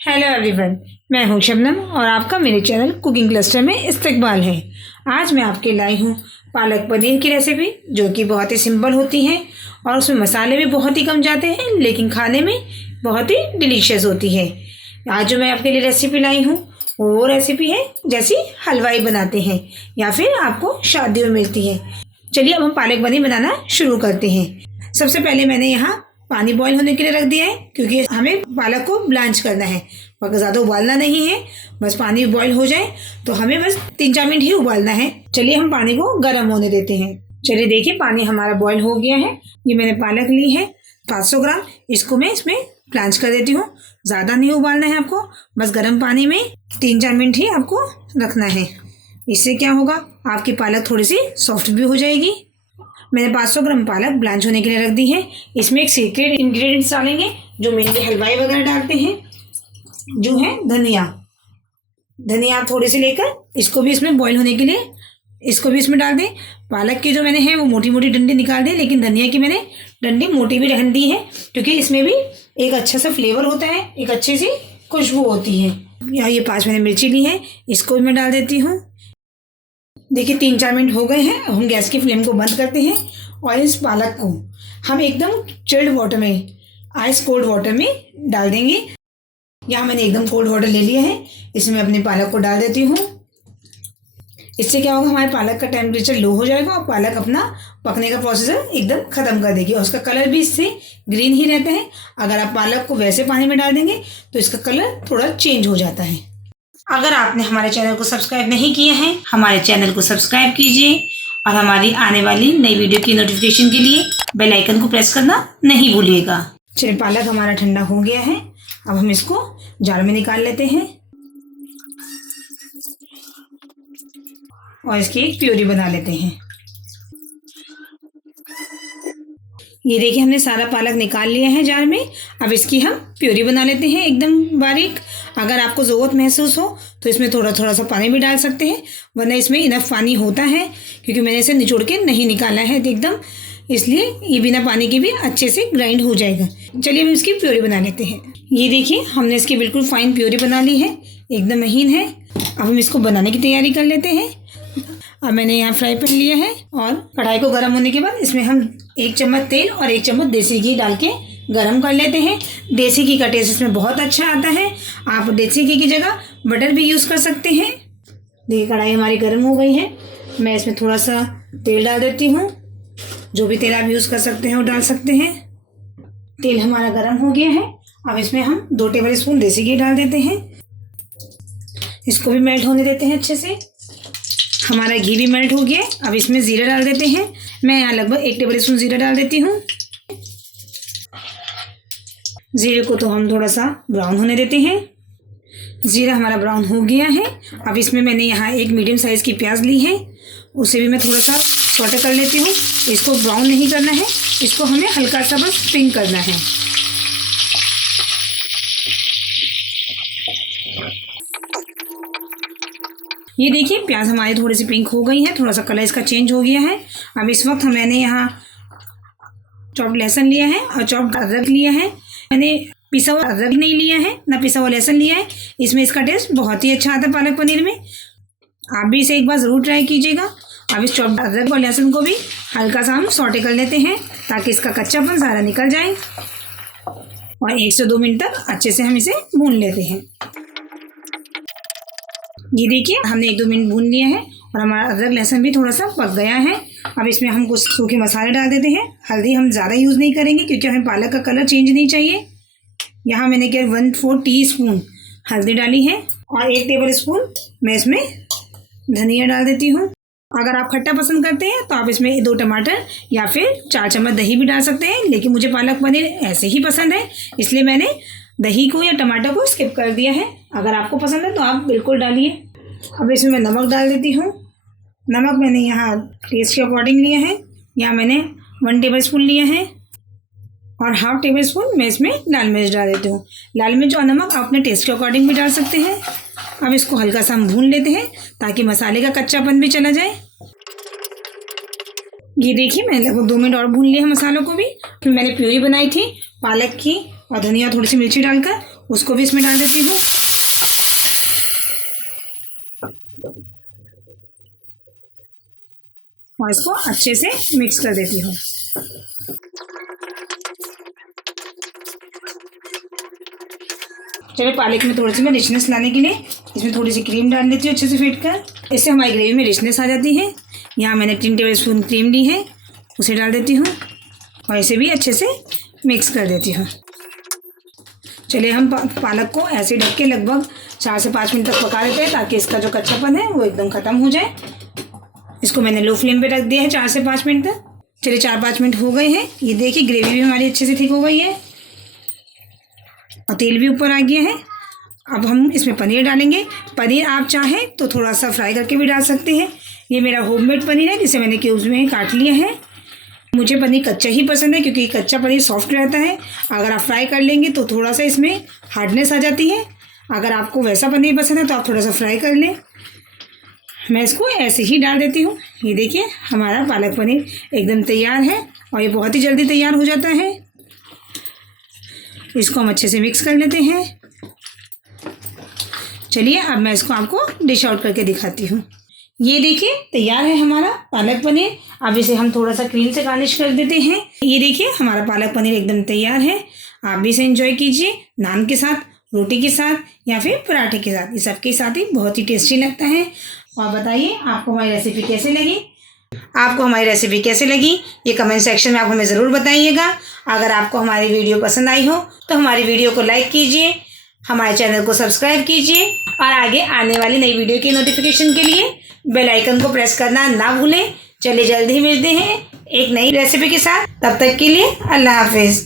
Hello everyone, मैं हूं शबनम और आपका मेरे चैनल कुकिंग क्लस्टर में इस्तकबाल है। आज मैं आपके लाई हूं पालक पनीर की रेसिपी, जो कि बहुत ही सिंपल होती है और उसमें मसाले भी बहुत ही कम जाते हैं, लेकिन खाने में बहुत ही डिलीशियस होती है। आज जो मैं आपके लिए रेसिपी लाई हूँ वो रेसिपी है जैसी हलवाई बनाते हैं या फिर आपको शादियों में मिलती है। चलिए अब हम पालक पनीर बनाना शुरू करते हैं। सबसे पहले मैंने यहाँ पानी बॉईल होने के लिए रख दिया है, क्योंकि हमें पालक को ब्लांच करना है, मगर ज़्यादा उबालना नहीं है। बस पानी बॉईल हो जाए तो हमें बस 3-4 मिनट ही उबालना है। चलिए हम पानी को गर्म होने देते हैं। चलिए देखिए, पानी हमारा बॉईल हो गया है। ये मैंने पालक ली है 500 ग्राम, इसको मैं इसमें ब्लांच कर देती हूँ। ज़्यादा नहीं उबालना है आपको, बस गर्म पानी में 3-4 मिनट ही आपको रखना है। इससे क्या होगा, आपकी पालक थोड़ी सी सॉफ्ट भी हो जाएगी। मैंने 500 ग्राम पालक ब्लांच होने के लिए रख दी है। इसमें एक सीक्रेट इंग्रेडिएंट्स डालेंगे जो मेनली हलवाई वगैरह डालते हैं, जो है धनिया। धनिया आप थोड़ी सी लेकर इसको भी इसमें बॉईल होने के लिए इसको भी इसमें डाल दें। पालक की जो मैंने है वो मोटी मोटी डंडी निकाल दी, लेकिन धनिया की मैंने डंडी मोटी भी रहने दी है, क्योंकि इसमें भी एक अच्छा सा फ्लेवर होता है, एक अच्छी सी खुशबू होती है। यहाँ ये 5 मैंने मिर्ची ली है, इसको भी मैं डाल देती हूँ। देखिए 3-4 मिनट हो गए हैं। अब हम गैस की फ्लेम को बंद करते हैं और इस पालक को हम एकदम चिल्ड वाटर में, आइस कोल्ड वाटर में डाल देंगे। यहाँ मैंने एकदम कोल्ड वाटर ले लिया है, इसमें अपनी पालक को डाल देती हूँ। इससे क्या होगा, हमारे पालक का टेम्परेचर लो हो जाएगा और पालक अपना पकने का प्रोसेस एकदम ख़त्म कर देगी और उसका कलर भी इससे ग्रीन ही रहता है। अगर आप पालक को वैसे पानी में डाल देंगे तो इसका कलर थोड़ा चेंज हो जाता है। अगर आपने हमारे चैनल को सब्सक्राइब नहीं किया है, हमारे चैनल को सब्सक्राइब कीजिए और हमारी आने वाली नई वीडियो की नोटिफिकेशन के लिए बेल आइकन को प्रेस करना नहीं भूलिएगा। चलिए पालक हमारा ठंडा हो गया है। अब हम इसको जार में निकाल लेते हैं और इसकी एक प्यूरी बना लेते हैं। ये देखिए हमने सारा पालक निकाल लिया है जार में। अब इसकी हम प्यूरी बना लेते हैं एकदम बारीक। अगर आपको ज़रूरत महसूस हो तो इसमें थोड़ा थोड़ा सा पानी भी डाल सकते हैं, वरना इसमें इनफ पानी होता है, क्योंकि मैंने इसे निचोड़ के नहीं निकाला है एकदम, इसलिए ये बिना पानी के भी अच्छे से ग्राइंड हो जाएगा। चलिए हम इसकी प्यूरी बना लेते हैं। ये देखिए हमने इसकी बिल्कुल फाइन प्यूरी बना ली है, एकदम महीन है। अब हम इसको बनाने की तैयारी कर लेते हैं। अब मैंने यहाँ फ्राई पैन लिया है और कढ़ाई को गर्म होने के बाद इसमें हम 1 चम्मच तेल और 1 चम्मच देसी घी डाल के गर्म कर लेते हैं। देसी घी का टेस्ट इसमें बहुत अच्छा आता है, आप देसी घी की जगह बटर भी यूज़ कर सकते हैं। देखिए कढ़ाई हमारी गर्म हो गई है। मैं इसमें थोड़ा सा तेल डाल देती हूँ, जो भी तेल आप यूज़ कर सकते हैं वो डाल सकते हैं। तेल हमारा गर्म हो गया है। अब इसमें हम 2 टेबल स्पून देसी घी डाल देते हैं, इसको भी मेल्ट होने देते हैं अच्छे से। हमारा घी भी मेल्ट हो गया है। अब इसमें ज़ीरा डाल देते हैं। मैं यहाँ लगभग 1 टेबल स्पून ज़ीरा डाल देती हूँ। ज़ीरे को तो हम थोड़ा सा ब्राउन होने देते हैं। ज़ीरा हमारा ब्राउन हो गया है। अब इसमें मैंने यहाँ एक मीडियम साइज़ की प्याज ली है, उसे भी मैं थोड़ा सा सौटे कर लेती हूँ। इसको ब्राउन नहीं करना है, इसको हमें हल्का सा बस पिंक करना है। ये देखिए प्याज हमारी थोड़ी सी पिंक हो गई है, थोड़ा सा कलर इसका चेंज हो गया है। अब इस वक्त मैंने यहाँ चॉप्ड लहसुन लिया है और चॉप्ड अदरक लिया है। मैंने पिसा हुआ अदरक नहीं लिया है, ना पिसा हुआ लहसुन लिया है। इसमें इसका टेस्ट बहुत ही अच्छा आता है पालक पनीर में। आप भी इसे एक बार ज़रूर ट्राई कीजिएगा। अब इस चॉप्ड अदरक और लहसुन को भी हल्का सा हम सौटे कर लेते हैं, ताकि इसका कच्चापन सारा निकल जाए और 1 से 2 मिनट तक अच्छे से हम इसे भून लेते हैं। ये देखिए हमने 1-2 मिनट भून लिया है और हमारा अदरक लहसुन भी थोड़ा सा पक गया है। अब इसमें हम कुछ सूखे मसाले डाल देते हैं। हल्दी हम ज़्यादा यूज़ नहीं करेंगे, क्योंकि हमें पालक का कलर चेंज नहीं चाहिए। यहाँ मैंने क्या 1/4 टीस्पून हल्दी डाली है और 1 टेबल स्पून मैं इसमें धनिया डाल देती हूँ। अगर आप खट्टा पसंद करते हैं तो आप इसमें 2 टमाटर या फिर 4 चम्मच दही भी डाल सकते हैं, लेकिन मुझे पालक पनीर ऐसे ही पसंद है, इसलिए मैंने दही को या टमाटर को स्किप कर दिया है। अगर आपको पसंद है तो आप बिल्कुल डालिए। अब इसमें मैं नमक डाल देती हूँ। नमक मैंने यहाँ टेस्ट के अकॉर्डिंग लिया है। यहाँ मैंने 1 टेबल स्पून लिया है और 1/2 टेबल स्पून मैं इसमें लाल मिर्च डाल देती हूँ। लाल मिर्च और नमक आप अपने टेस्ट के अकॉर्डिंग भी डाल सकते हैं। अब इसको हल्का सा हम भून लेते हैं, ताकि मसाले का कच्चापन भी चला जाए। ये देखिए मैंने लगभग 2 मिनट और भून लिया है मसालों को भी। फिर मैंने प्यूरी बनाई थी पालक की और धनिया थोड़ी सी मिर्ची डालकर, उसको भी इसमें डाल देती हूँ। और इसको अच्छे से मिक्स कर देती हूँ। चलिए पालक में थोड़ी सी मैं रिचनेस लाने के लिए इसमें थोड़ी सी क्रीम डाल देती हूँ अच्छे से फेंट कर। इससे हमारी ग्रेवी में रिचनेस आ जाती है। यहाँ मैंने 3 टेबलस्पून क्रीम ली है, उसे डाल देती हूँ और इसे भी अच्छे से मिक्स कर देती हूँ। चलिए हम पालक को ऐसे ढक के लगभग 4 से 5 मिनट तक पका लेते हैं ताकि इसका जो कच्चापन है वो एकदम ख़त्म हो जाए। इसको मैंने लो फ्लेम पे रख दिया है 4 से 5 मिनट तक। चलिए 4-5 मिनट हो गए हैं। ये देखिए ग्रेवी भी हमारी अच्छे से थिक हो गई है और तेल भी ऊपर आ गया है। अब हम इसमें पनीर डालेंगे। पनीर आप चाहें तो थोड़ा सा फ्राई करके भी डाल सकते हैं। ये मेरा होममेड पनीर है जिसे मैंने क्यूब्स में काट लिया है। मुझे पनीर कच्चा ही पसंद है क्योंकि कच्चा पनीर सॉफ्ट रहता है। अगर आप फ्राई कर लेंगे तो थोड़ा सा इसमें हार्डनेस आ जाती है। अगर आपको वैसा पनीर पसंद है तो आप थोड़ा सा फ्राई कर लें। मैं इसको ऐसे ही डाल देती हूँ। ये देखिए हमारा पालक पनीर एकदम तैयार है और ये बहुत ही जल्दी तैयार हो जाता है। इसको हम अच्छे से मिक्स कर लेते हैं। चलिए अब मैं इसको आपको डिश आउट करके दिखाती हूँ। ये देखिए तैयार है हमारा पालक पनीर। अब इसे हम थोड़ा सा क्रीम से गार्निश कर देते हैं। ये देखिए हमारा पालक पनीर एकदम तैयार है। आप भी इसे एंजॉय कीजिए नान के साथ, रोटी के साथ या फिर पराठे के साथ। ये सबके साथ ही बहुत ही टेस्टी लगता है। और बताइए आपको हमारी रेसिपी कैसे लगी। ये कमेंट सेक्शन में आप हमें ज़रूर बताइएगा। अगर आपको हमारी वीडियो पसंद आई हो तो हमारी वीडियो को लाइक कीजिए, हमारे चैनल को सब्सक्राइब कीजिए और आगे आने वाली नई वीडियो की नोटिफिकेशन के लिए बेल आइकन को प्रेस करना ना भूलें। चलिए जल्द ही मिलते हैं एक नई रेसिपी के साथ। तब तक के लिए अल्लाह हाफिज़।